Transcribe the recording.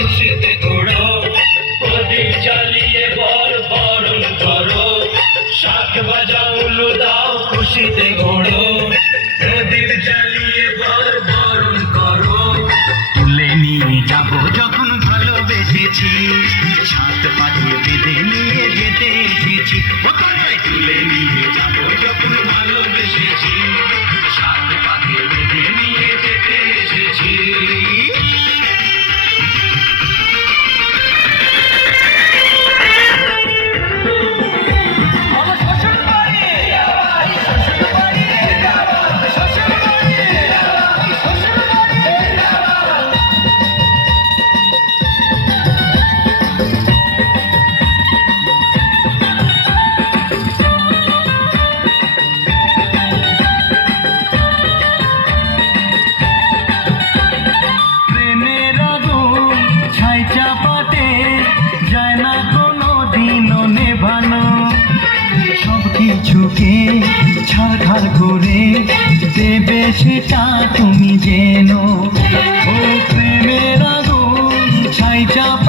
খুশিতে ঘোড়ো, প্রদীপ জ্বালিয়ে বর বরণ করো, শাঁখ বাজাও উলু দাও খুশিতে ঘোড়ো, প্রদীপ জ্বালিয়ে বর বরণ করো। তুলে নিয়ে যাব যখন ভালোবেসেছি, সাত পায়ে বেঁধে নিয়ে যেতে এসেছি। তুলে নিয়ে যাব যখন ভালোবেসেছি, সাত পাকে বেঁধে নিয়ে যেতে এসেছি। প্রেমের আগুন ছাই চাপাতে যায় না কোনো দিনও নেভানো, সব কিছুকে ছাড়খাড় করে দেবে সেটা তুমি জেনো। ও প্রেমের আগুন ছাই চাপাতে